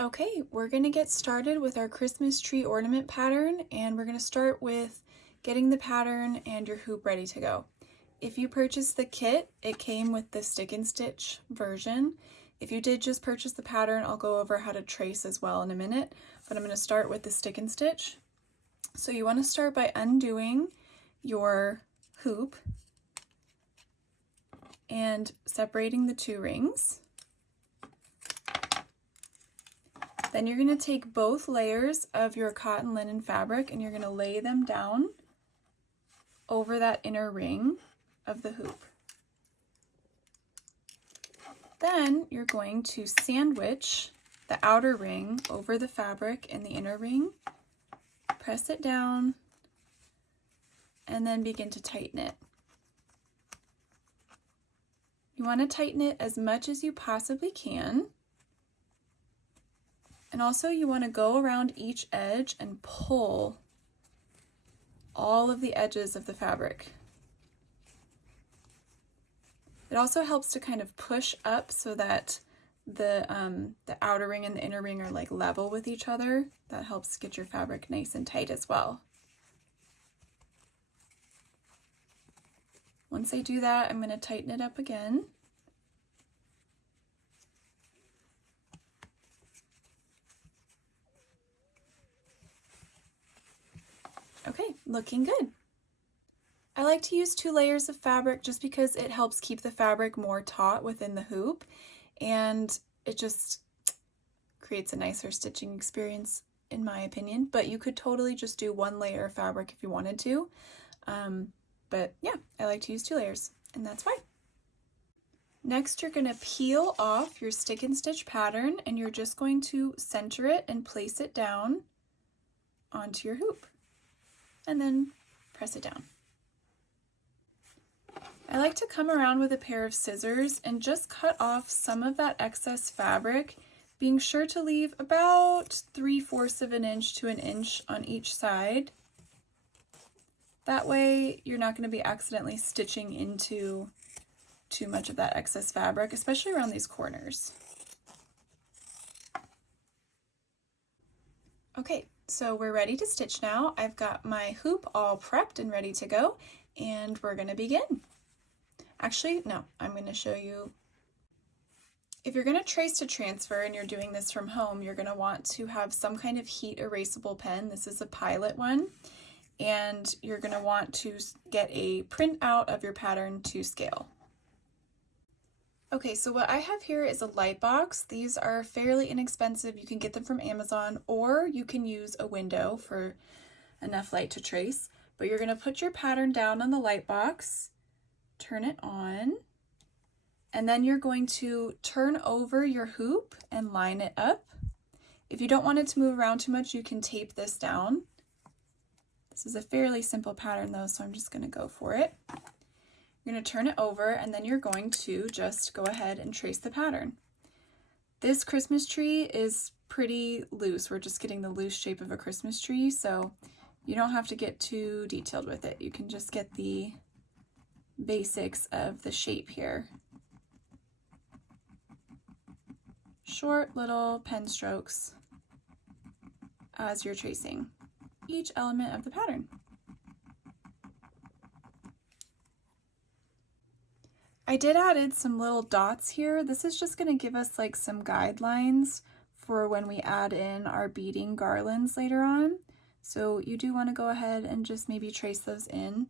Okay, we're going to get started with our Christmas tree ornament pattern, and we're going to start with getting the pattern and your hoop ready to go. If you purchased the kit, it came with the stick and stitch version. If you did just purchase the pattern, I'll go over how to trace as well in a minute, but I'm going to start with the stick and stitch. So you want to start by undoing your hoop and separating the two rings. Then you're going to take both layers of your cotton linen fabric and you're going to lay them down over that inner ring of the hoop. Then you're going to sandwich the outer ring over the fabric in the inner ring, press it down, and then begin to tighten it. You want to tighten it as much as you possibly can. And also you want to go around each edge and pull all of the edges of the fabric. It also helps to kind of push up so that the outer ring and the inner ring are like level with each other. That helps get your fabric nice and tight as well. Once I do that, I'm going to tighten it up again. Okay, looking good. I like to use 2 layers of fabric just because it helps keep the fabric more taut within the hoop, and it just creates a nicer stitching experience in my opinion, but you could totally just do 1 layer of fabric if you wanted to. But yeah, I like to use 2 layers, and that's fine. Next, you're going to peel off your stick and stitch pattern, and you're just going to center it and place it down onto your hoop, and then press it down. I like to come around with a pair of scissors and just cut off some of that excess fabric, being sure to leave about 3/4 of an inch to an inch on each side. That way you're not going to be accidentally stitching into too much of that excess fabric, especially around these corners. Okay, so we're ready to stitch now. I've got my hoop all prepped and ready to go, and we're going to begin. Actually, no, I'm going to show you. If you're going to trace to transfer and you're doing this from home, you're going to want to have some kind of heat erasable pen. This is a Pilot one, and you're going to want to get a print out of your pattern to scale. Okay, so what I have here is a light box. These are fairly inexpensive. You can get them from Amazon, or you can use a window for enough light to trace. But you're going to put your pattern down on the light box, turn it on, and then you're going to turn over your hoop and line it up. If you don't want it to move around too much, you can tape this down. This is a fairly simple pattern though, so I'm just going to go for it. You're going to turn it over, and then you're going to just go ahead and trace the pattern. This Christmas tree is pretty loose. We're just getting the loose shape of a Christmas tree, so you don't have to get too detailed with it. You can just get the basics of the shape here. Short little pen strokes as you're tracing each element of the pattern. I did add some little dots here. This is just going to give us like some guidelines for when we add in our beading garlands later on. So you do want to go ahead and just maybe trace those in,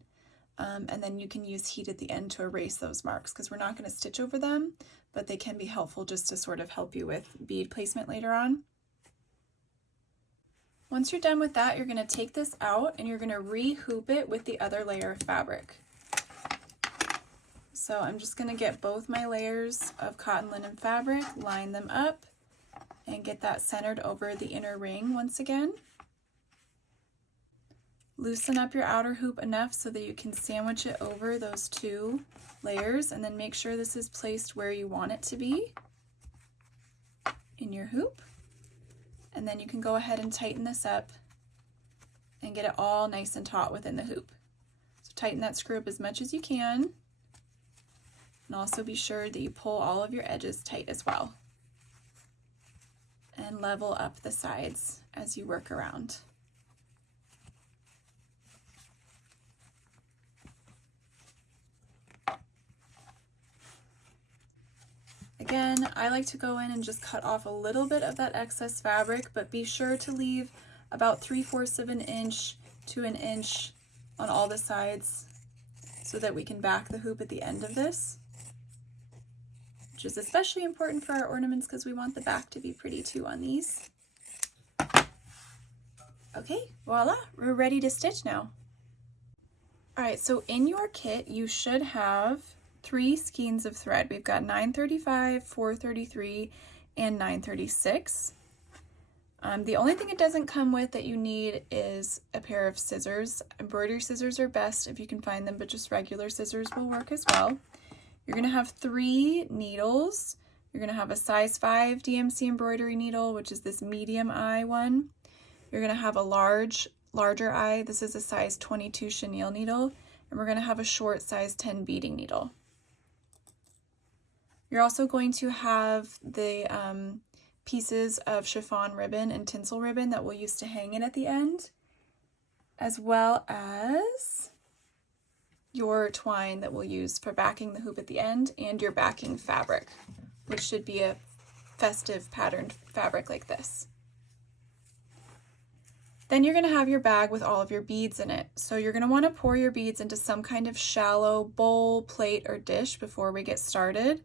and then you can use heat at the end to erase those marks, because we're not going to stitch over them, but they can be helpful just to sort of help you with bead placement later on. Once you're done with that, you're going to take this out and you're going to re-hoop it with the other layer of fabric. So I'm just going to get both my layers of cotton linen fabric, line them up, and get that centered over the inner ring once again. Loosen up your outer hoop enough so that you can sandwich it over those 2 layers, and then make sure this is placed where you want it to be in your hoop. And then you can go ahead and tighten this up and get it all nice and taut within the hoop. So tighten that screw up as much as you can. And also be sure that you pull all of your edges tight as well. and level up the sides as you work around. Again, I like to go in and just cut off a little bit of that excess fabric, but be sure to leave about 3/4 of an inch to an inch on all the sides so that we can back the hoop at the end of this, which is especially important for our ornaments because we want the back to be pretty too on these. Okay, voila, we're ready to stitch now. All right, so in your kit, you should have 3 skeins of thread. We've got 935, 433, and 936. The only thing it doesn't come with that you need is a pair of scissors. Embroidery scissors are best if you can find them, but just regular scissors will work as well. You're gonna have 3 needles. You're gonna have a size 5 DMC embroidery needle, which is this medium eye one. You're gonna have a larger eye. This is a size 22 chenille needle. And we're gonna have a short size 10 beading needle. You're also going to have the pieces of chiffon ribbon and tinsel ribbon that we'll use to hang it at the end, as well as your twine that we'll use for backing the hoop at the end, and your backing fabric, which should be a festive patterned fabric like this. Then you're going to have your bag with all of your beads in it. So you're going to want to pour your beads into some kind of shallow bowl, plate, or dish before we get started.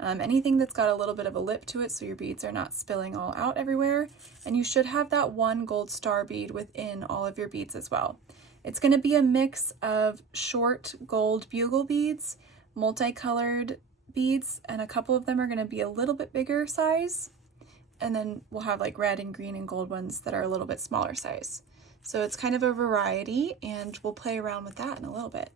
Anything that's got a little bit of a lip to it so your beads are not spilling all out everywhere. And you should have that 1 gold star bead within all of your beads as well. It's going to be a mix of short gold bugle beads, multicolored beads, and a couple of them are going to be a little bit bigger size. And then we'll have like red and green and gold ones that are a little bit smaller size. So it's kind of a variety, and we'll play around with that in a little bit.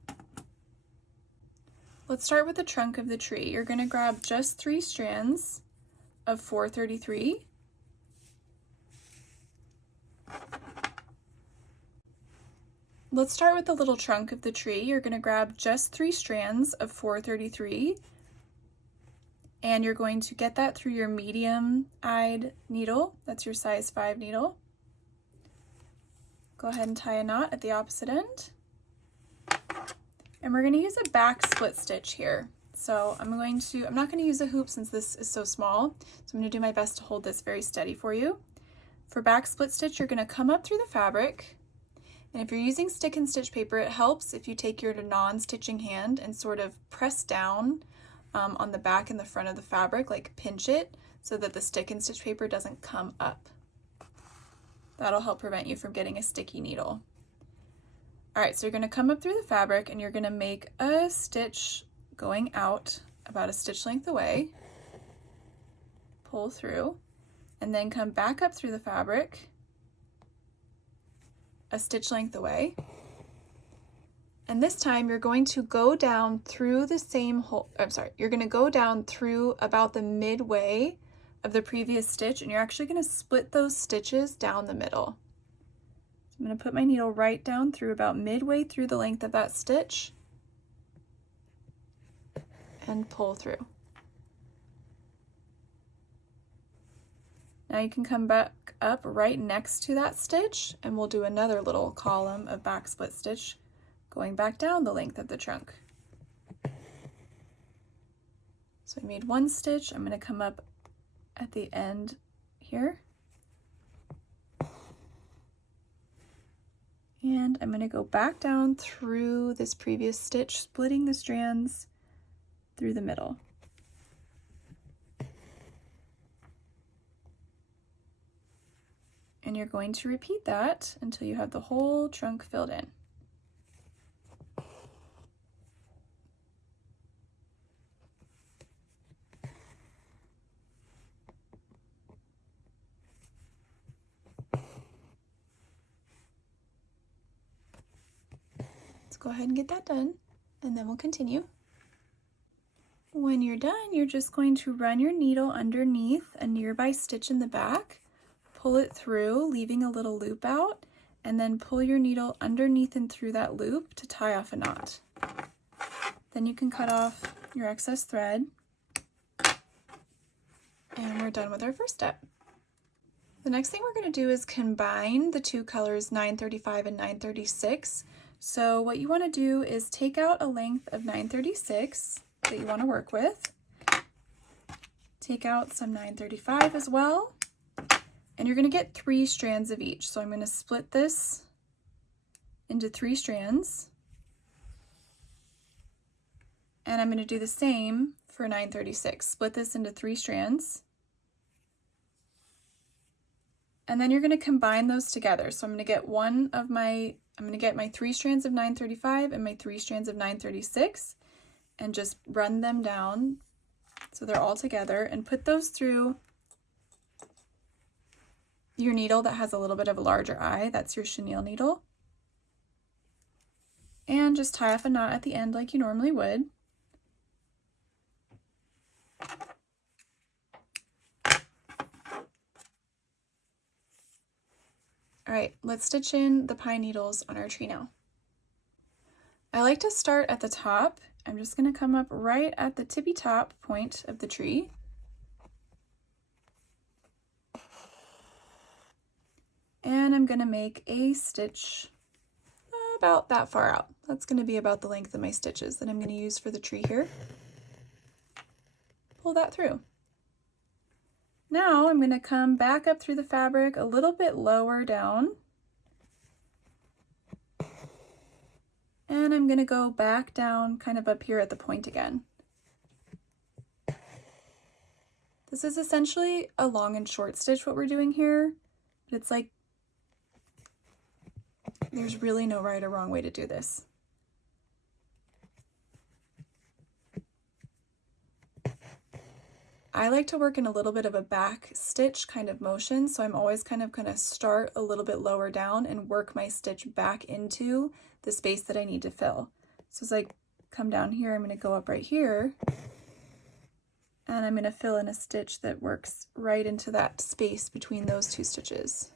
Let's start with the trunk of the tree. You're going to grab just 3 strands of 433. Let's start with the little trunk of the tree. You're going to grab just 3 strands of 433, and you're going to get that through your medium-eyed needle. That's your size 5 needle. Go ahead and tie a knot at the opposite end. And we're going to use a back split stitch here. So I'm not going to use a hoop since this is so small. So I'm going to do my best to hold this very steady for you. For back split stitch, you're going to come up through the fabric. And if you're using stick and stitch paper, it helps if you take your non-stitching hand and sort of press down on the back and the front of the fabric, like pinch it so that the stick and stitch paper doesn't come up. That'll help prevent you from getting a sticky needle. All right, so you're going to come up through the fabric and you're going to make a stitch going out about a stitch length away, pull through, and then come back up through the fabric a stitch length away. And this time you're going to go down through the same hole, you're going to go down through about the midway of the previous stitch, and you're actually going to split those stitches down the middle. I'm going to put my needle right down through about midway through the length of that stitch and pull through. Now you can come back up right next to that stitch and we'll do another little column of back split stitch going back down the length of the trunk. So I made 1 stitch. I'm going to come up at the end here. And I'm going to go back down through this previous stitch, splitting the strands through the middle. And you're going to repeat that until you have the whole trunk filled in. Go ahead and get that done, and then we'll continue. When you're done, you're just going to run your needle underneath a nearby stitch in the back, pull it through, leaving a little loop out, and then pull your needle underneath and through that loop to tie off a knot. Then you can cut off your excess thread, and we're done with our first step. The next thing we're going to do is combine the two colors 935 and 936. So what you want to do is take out a length of 936 that you want to work with. Take out some 935 as well. And you're going to get 3 strands of each. So I'm going to split this into 3 strands. And I'm going to do the same for 936. Split this into 3 strands. And then you're going to combine those together. So I'm going to get my 3 strands of 935 and my 3 strands of 936 and just run them down so they're all together, and put those through your needle that has a little bit of a larger eye. That's your chenille needle. And just tie off a knot at the end like you normally would. All right, let's stitch in the pine needles on our tree now. I like to start at the top. I'm just going to come up right at the tippy top point of the tree. And I'm going to make a stitch about that far out. That's going to be about the length of my stitches that I'm going to use for the tree here. Pull that through. Now I'm going to come back up through the fabric a little bit lower down. And I'm going to go back down kind of up here at the point again. This is essentially a long and short stitch what we're doing here, but it's like there's really no right or wrong way to do this. I like to work in a little bit of a back stitch kind of motion, so I'm always kind of going to start a little bit lower down and work my stitch back into the space that I need to fill. So as I come down here, I'm going to go up right here, and I'm going to fill in a stitch that works right into that space between those 2 stitches.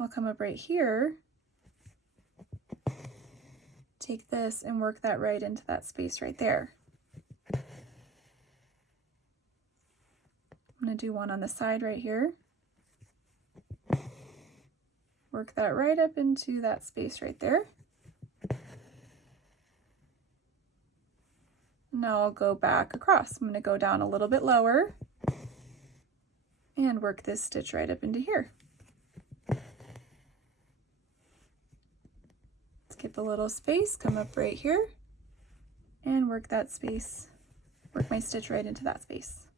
I'll come up right here, take this and work that right into that space right there. I'm going to do one on the side right here. Work that right up into that space right there. Now I'll go back across. I'm going to go down a little bit lower and work this stitch right up into here. Skip a little space, come up right here and work that space, work my stitch right into that space.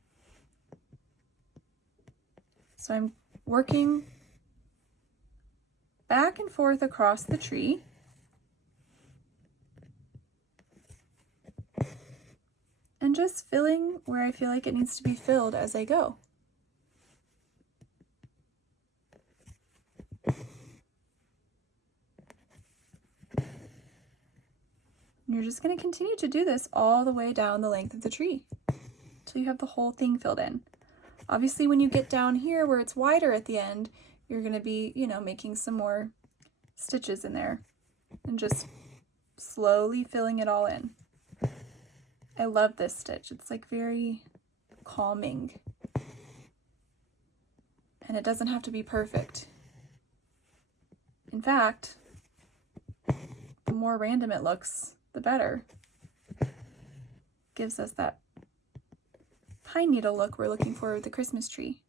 So I'm working back and forth across the tree. And just filling where I feel like it needs to be filled as I go. And you're just going to continue to do this all the way down the length of the tree until you have the whole thing filled in. Obviously, when you get down here where it's wider at the end, you're going to be, making some more stitches in there and just slowly filling it all in. I love this stitch. It's like very calming. And it doesn't have to be perfect. In fact, the more random it looks, the better. Gives us that pine needle look we're looking for with the Christmas tree.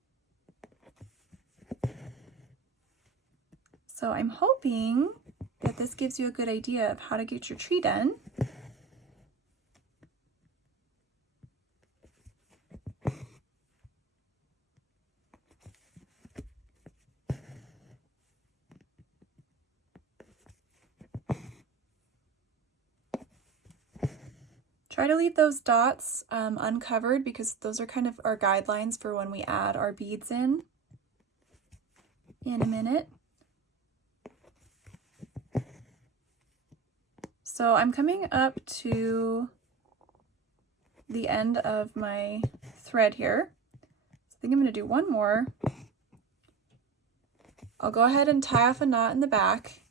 So I'm hoping that this gives you a good idea of how to get your tree done. Try to leave those dots uncovered because those are kind of our guidelines for when we add our beads in a minute. So I'm coming up to the end of my thread here. So I think I'm going to do one more. I'll go ahead and tie off a knot in the back,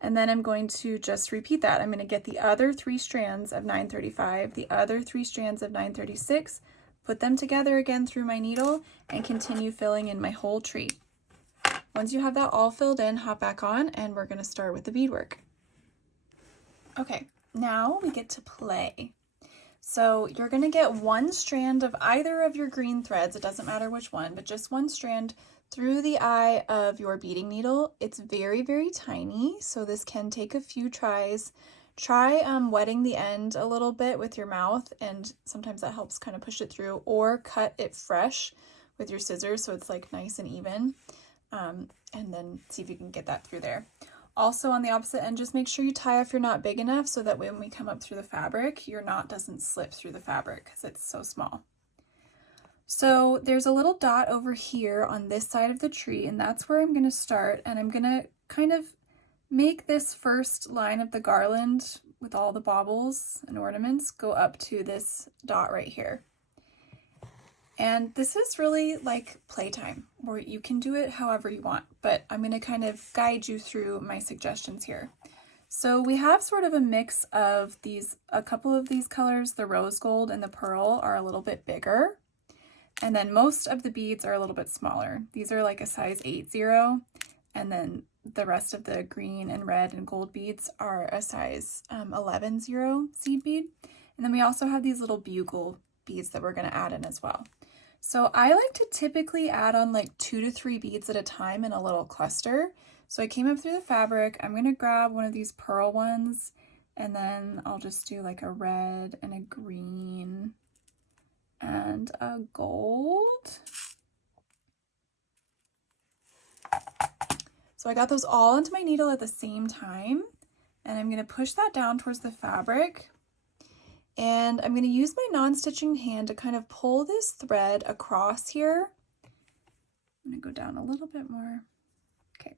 and then I'm going to just repeat that. I'm going to get the other 3 strands of 935, the other 3 strands of 936, put them together again through my needle, and continue filling in my whole tree. Once you have that all filled in, hop back on and we're going to start with the beadwork. Okay, now we get to play. So you're going to get one strand of either of your green threads, it doesn't matter which one, but just one strand through the eye of your beading needle. It's very, very tiny, so this can take a few tries. Try wetting the end a little bit with your mouth, and sometimes that helps kind of push it through, or cut it fresh with your scissors so it's like nice and even, and then see if you can get that through there. Also on the opposite end, just make sure you tie if you're not big enough so that when we come up through the fabric, your knot doesn't slip through the fabric because it's so small. So there's a little dot over here on this side of the tree, and that's where I'm going to start, and I'm going to kind of make this first line of the garland with all the baubles and ornaments go up to this dot right here. And this is really like playtime, where you can do it however you want, but I'm going to kind of guide you through my suggestions here. So we have sort of a mix of these, a couple of these colors, the rose gold and the pearl are a little bit bigger, and then most of the beads are a little bit smaller. These are like a size 8-0, and then the rest of the green and red and gold beads are a size 11-0 seed bead. And then we also have these little bugle beads that we're going to add in as well. So I like to typically add on like 2 to 3 beads at a time in a little cluster. So I came up through the fabric. I'm going to grab one of these pearl ones, and then I'll just do like a red and a green and a gold. So I got those all into my needle at the same time, and I'm going to push that down towards the fabric. And I'm going to use my non-stitching hand to kind of pull this thread across here. I'm going to go down a little bit more. Okay.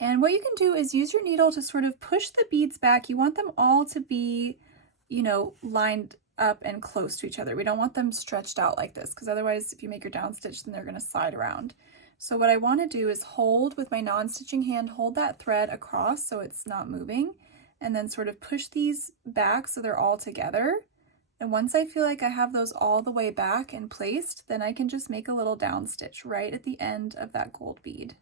And what you can do is use your needle to sort of push the beads back. You want them all to be, you know, lined up and close to each other. We don't want them stretched out like this, because otherwise if you make your down stitch, then they're going to slide around. So what I want to do is hold with my non-stitching hand, hold that thread across so it's not moving, and then sort of push these back so they're all together. And once I feel like I have those all the way back and placed, then I can just make a little down stitch right at the end of that gold bead.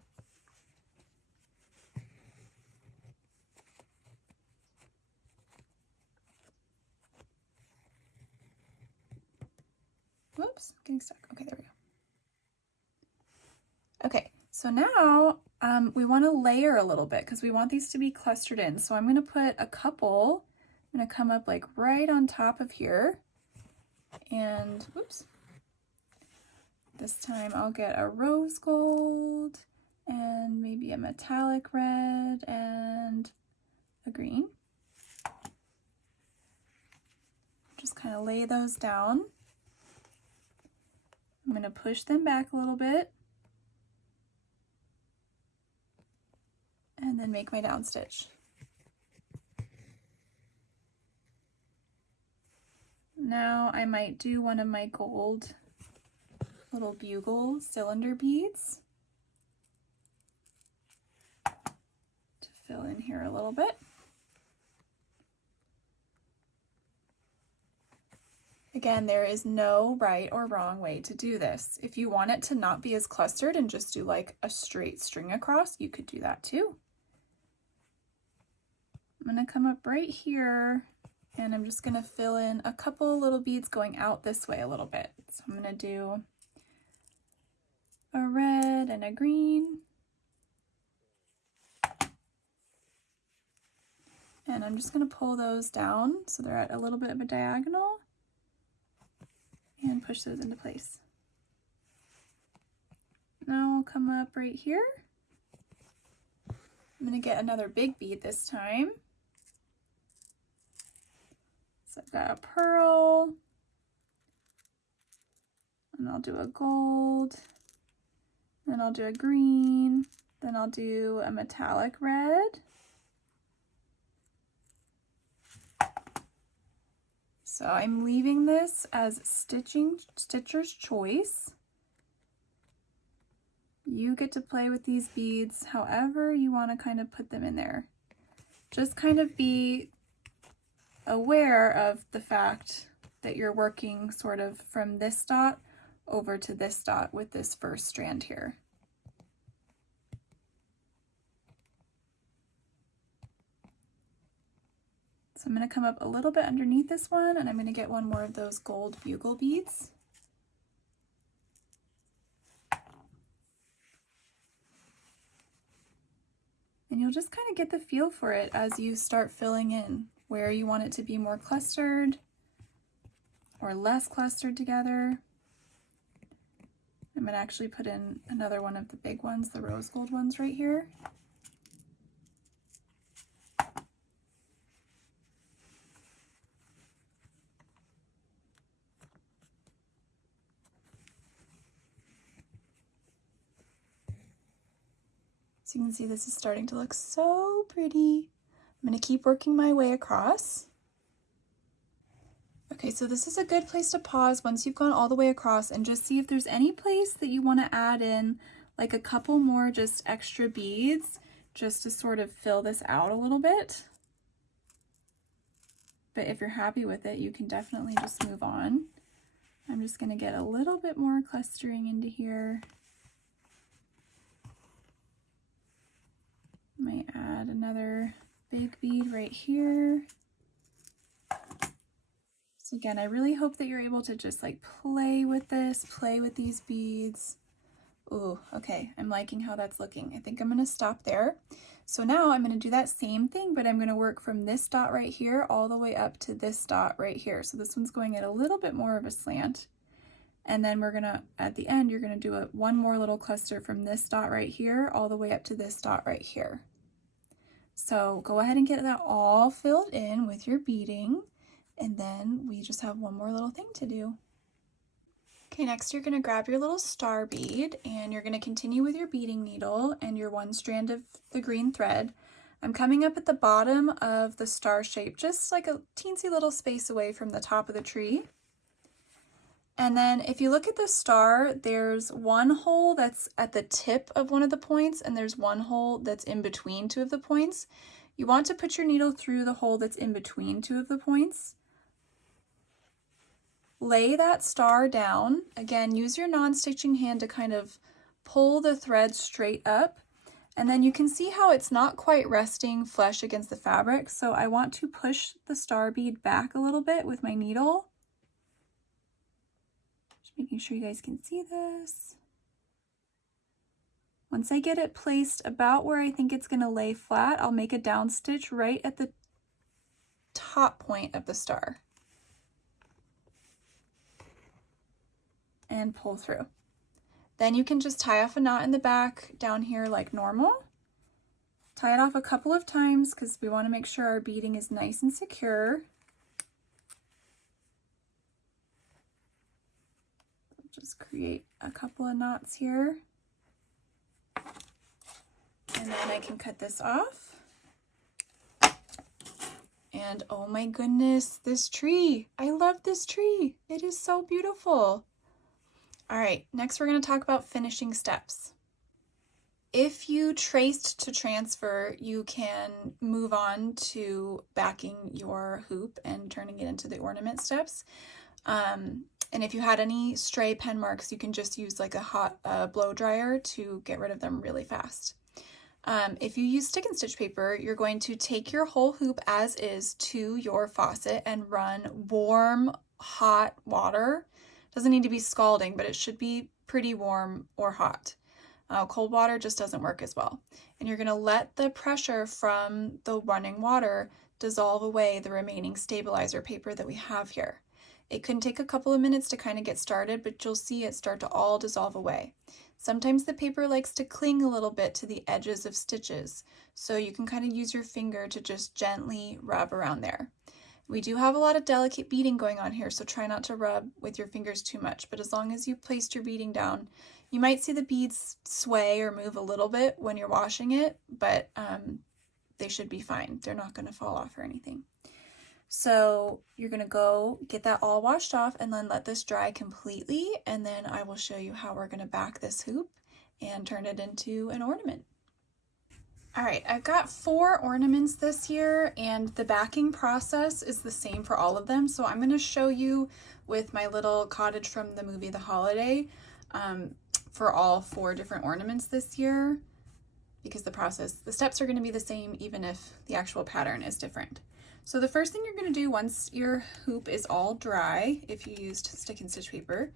Whoops, getting stuck. Okay, there we go. Okay, so now we want to layer a little bit because we want these to be clustered in. So I'm going to put a couple, I'm going to come up like right on top of here, and whoops, this time I'll get a rose gold and maybe a metallic red and a green. Just kind of lay those down. I'm going to push them back a little bit and then make my down stitch. Now I might do one of my gold little bugle cylinder beads to fill in here a little bit. Again, there is no right or wrong way to do this. If you want it to not be as clustered and just do like a straight string across, you could do that too. I'm going to come up right here, and I'm just going to fill in a couple little beads going out this way a little bit. So I'm going to do a red and a green. And I'm just going to pull those down so they're at a little bit of a diagonal and push those into place. Now I'll come up right here. I'm going to get another big bead this time. So I've got a pearl, and I'll do a gold, then I'll do a green, then I'll do a metallic red. So I'm leaving this as stitcher's choice. You get to play with these beads however you want to kind of put them in there. Just kind of be aware of the fact that you're working sort of from this dot over to this dot with this first strand here. So I'm going to come up a little bit underneath this one, and I'm going to get one more of those gold bugle beads. And you'll just kind of get the feel for it as you start filling in where you want it to be more clustered or less clustered together. I'm going to actually put in another one of the big ones, the rose gold ones right here. So you can see this is starting to look so pretty. I'm going to keep working my way across. Okay, so this is a good place to pause once you've gone all the way across and just see if there's any place that you want to add in like a couple more just extra beads just to sort of fill this out a little bit. But if you're happy with it, you can definitely just move on. I'm just going to get a little bit more clustering into here. Might add another big bead right here. So again, I really hope that you're able to just like play with this, play with these beads. Ooh, okay, I'm liking how that's looking. I think I'm gonna stop there. So now I'm gonna do that same thing, but I'm gonna work from this dot right here all the way up to this dot right here. So this one's going at a little bit more of a slant. And then we're gonna, at the end, you're gonna do one more little cluster from this dot right here all the way up to this dot right here. So go ahead and get that all filled in with your beading, and then we just have one more little thing to do. Okay, next you're going to grab your little star bead and you're going to continue with your beading needle and your one strand of the green thread. I'm coming up at the bottom of the star shape, just like a teensy little space away from the top of the tree. And then if you look at the star, there's one hole that's at the tip of one of the points and there's one hole that's in between two of the points. You want to put your needle through the hole that's in between two of the points. Lay that star down. Again, use your non-stitching hand to kind of pull the thread straight up. And then you can see how it's not quite resting flush against the fabric. So I want to push the star bead back a little bit with my needle. Making sure you guys can see this. Once I get it placed about where I think it's going to lay flat, I'll make a down stitch right at the top point of the star and pull through. Then you can just tie off a knot in the back down here like normal. Tie it off a couple of times because we want to make sure our beading is nice and secure. Just create a couple of knots here. And then I can cut this off. And oh my goodness, this tree. I love this tree. It is so beautiful. All right, next we're going to talk about finishing steps. If you traced to transfer, you can move on to backing your hoop and turning it into the ornament steps. And if you had any stray pen marks, you can just use like a hot blow dryer to get rid of them really fast. If you use stick and stitch paper, you're going to take your whole hoop as is to your faucet and run warm, hot water. Doesn't need to be scalding, but it should be pretty warm or hot. Cold water just doesn't work as well. And you're going to let the pressure from the running water dissolve away the remaining stabilizer paper that we have here. It can take a couple of minutes to kind of get started, but you'll see it start to all dissolve away. Sometimes the paper likes to cling a little bit to the edges of stitches, so you can kind of use your finger to just gently rub around there. We do have a lot of delicate beading going on here, so try not to rub with your fingers too much, but as long as you placed your beading down, you might see the beads sway or move a little bit when you're washing it, but they should be fine. They're not going to fall off or anything. So you're going to go get that all washed off and then let this dry completely, and then I will show you how we're going to back this hoop and turn it into an ornament. All right, I've got 4 ornaments this year, and the backing process is the same for all of them. So I'm going to show you with my little cottage from the movie The Holiday for all 4 different ornaments this year, because the steps are going to be the same even if the actual pattern is different. So the first thing you're going to do once your hoop is all dry, if you used stick and stitch paper,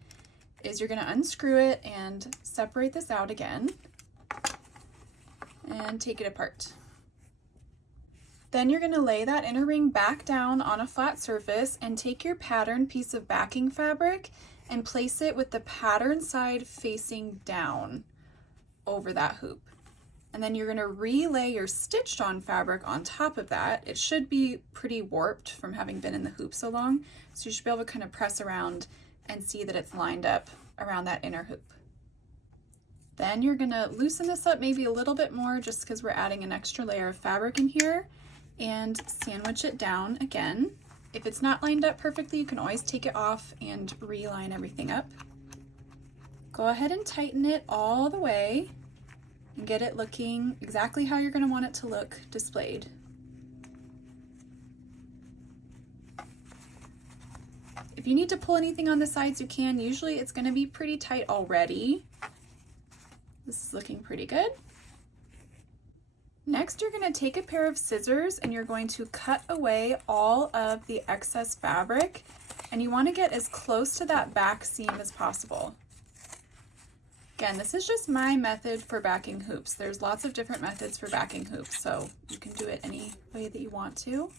is you're going to unscrew it and separate this out again and take it apart. Then you're going to lay that inner ring back down on a flat surface and take your pattern piece of backing fabric and place it with the pattern side facing down over that hoop. And then you're going to relay your stitched on fabric on top of that. It should be pretty warped from having been in the hoop so long, so you should be able to kind of press around and see that it's lined up around that inner hoop. Then you're going to loosen this up maybe a little bit more just because we're adding an extra layer of fabric in here, and sandwich it down again. If it's not lined up perfectly, you can always take it off and reline everything up. Go ahead and tighten it all the way and get it looking exactly how you're going to want it to look displayed. If you need to pull anything on the sides, you can. Usually it's going to be pretty tight already. This is looking pretty good. Next, you're going to take a pair of scissors and you're going to cut away all of the excess fabric, and you want to get as close to that back seam as possible. Again, this is just my method for backing hoops. There's lots of different methods for backing hoops, so you can do it any way that you want to.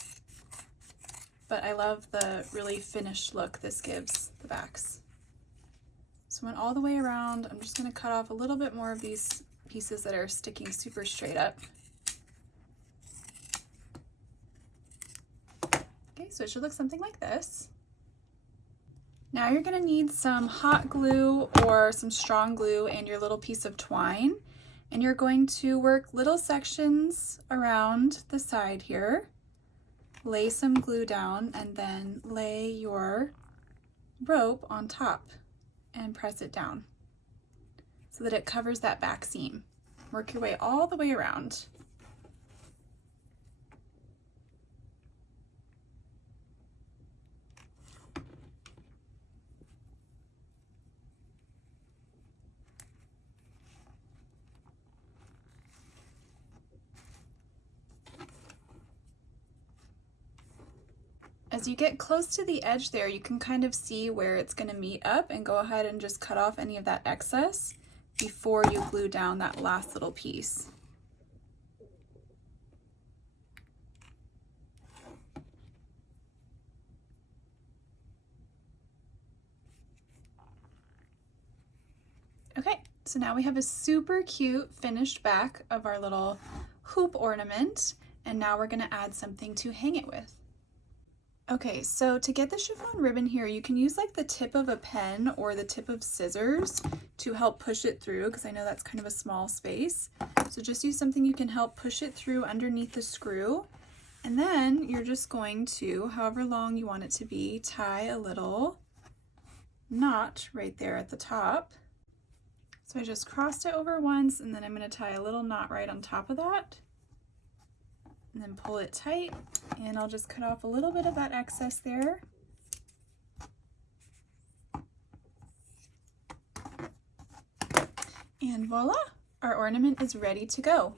But I love the really finished look this gives the backs. So I went all the way around. I'm just going to cut off a little bit more of these pieces that are sticking super straight up. Okay, so it should look something like this. Now you're going to need some hot glue or some strong glue and your little piece of twine. And you're going to work little sections around the side here. Lay some glue down and then lay your rope on top and press it down so that it covers that back seam. Work your way all the way around. As you get close to the edge there, you can kind of see where it's going to meet up, and go ahead and just cut off any of that excess before you glue down that last little piece. Okay, so now we have a super cute finished back of our little hoop ornament, and now we're going to add something to hang it with. Okay, so to get the chiffon ribbon here, you can use like the tip of a pen or the tip of scissors to help push it through, because I know that's kind of a small space. So just use something you can help push it through underneath the screw. And then you're just going to, however long you want it to be, tie a little knot right there at the top. So I just crossed it over once, and then I'm going to tie a little knot right on top of that. And then pull it tight, and I'll just cut off a little bit of that excess there. And voila, our ornament is ready to go.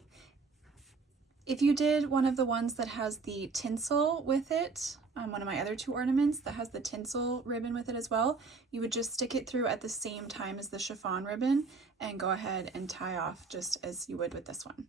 If you did one of the ones that has the tinsel with it, one of my other 2 ornaments that has the tinsel ribbon with it as well, you would just stick it through at the same time as the chiffon ribbon and go ahead and tie off just as you would with this one.